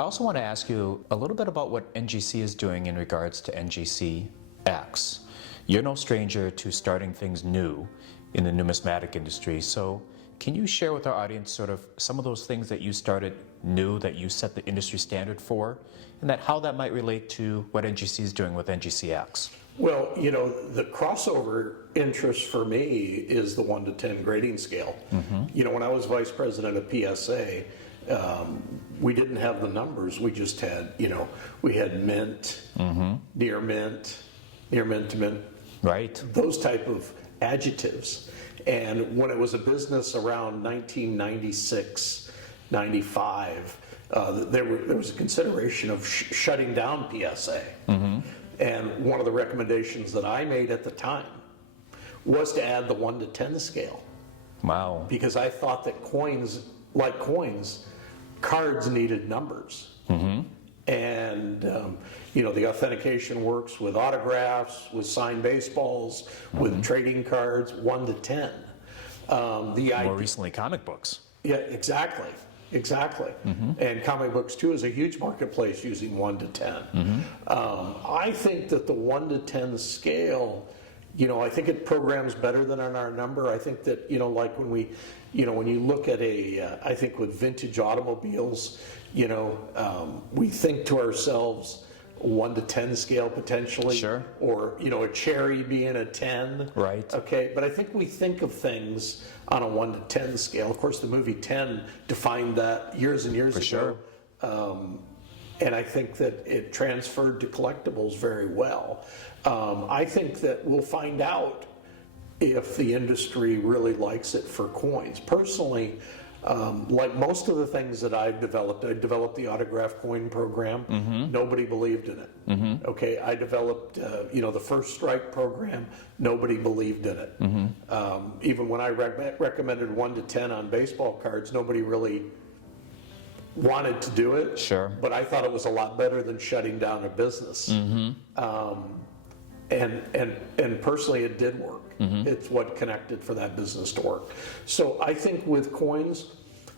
I also want to ask you a little bit about what NGC is doing in regards to NGCX. You're no stranger to starting things new in the numismatic industry, so can you share with our audience sort of some of those things that you started new, that you set the industry standard for, and that how that might relate to what NGC is doing with NGCX? Well, you know, the crossover interest for me is the 1 to 10 grading scale. You know, when I was vice president of PSA, we didn't have the numbers. We just had, you know, we had mint, near mint to mint, right? Those type of adjectives. And when it was a business around 1996, 95, there was a consideration of shutting down PSA. And one of the recommendations that I made at the time was to add the 1 to 10 scale. Wow. Because I thought that coins, like coins, cards needed numbers. And, you know, the authentication works with autographs, with signed baseballs, with trading cards, 1 to 10. More recently, comic books. Yeah, exactly. Exactly. And comic books, too, is a huge marketplace using 1 to 10. I think that the 1 to 10 scale, you know, I think it programs better than on our number. I think that, you know, like when we, you know, when you look at I think with vintage automobiles, you know, we think to ourselves 1 to 10 scale potentially. Sure. Or, you know, a cherry being a 10. Right. Okay. But I think we think of things on a 1 to 10 scale. Of course, the movie 10 defined that years and years ago. Sure. And I think that it transferred to collectibles very well. I think that we'll find out if the industry really likes it for coins. Personally, like most of the things that I developed the autograph coin program. Nobody believed in it. Okay, I developed, you know, the First Strike program. Nobody believed in it. Even when I recommended 1 to 10 on baseball cards, nobody really wanted to do it. Sure. But I thought it was a lot better than shutting down a business. And personally, it did work. It's what connected for that business to work. So I think with coins,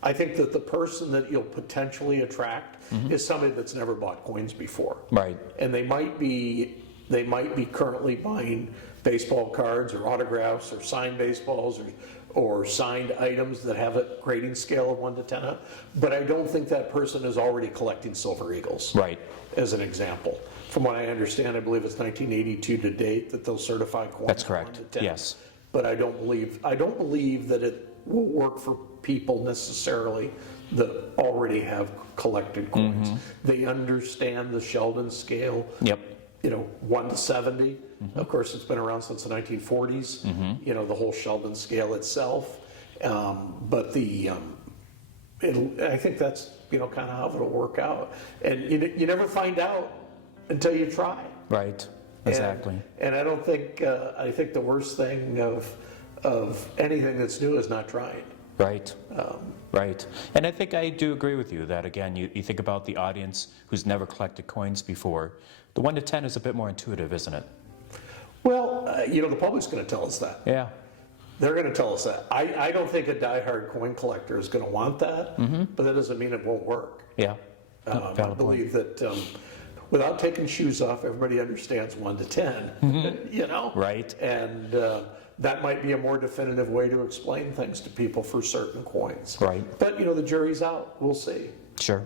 I think that the person that you'll potentially attract is somebody that's never bought coins before. Right. And they might be currently buying baseball cards or autographs or signed baseballs or signed items that have a grading scale of 1 to 10. But I don't think that person is already collecting Silver Eagles. Right. As an example. From what I understand, I believe it's 1982 to date that they'll certify coins. That's correct. 1 to 10. Yes. But I don't believe that it will work for people necessarily that already have collected coins. They understand the Sheldon scale. Yep. You know, 1 to 70. Of course, it's been around since the 1940s. You know, the whole Sheldon scale itself. But I think that's, you know, kind of how it'll work out. And you never find out until you try. Right. Exactly. And I don't think I think the worst thing of anything that's new is not trying. Right. Right. And I think I do agree with you that, again, you think about the audience who's never collected coins before. The 1 to 10 is a bit more intuitive, isn't it? Well, you know, the public's going to tell us that. Yeah. They're going to tell us that. I don't think a diehard coin collector is going to want that, but that doesn't mean it won't work. Yeah. I believe that without taking shoes off, everybody understands 1 to 10, you know? Right. And that might be a more definitive way to explain things to people for certain coins. Right. But, you know, the jury's out. We'll see. Sure.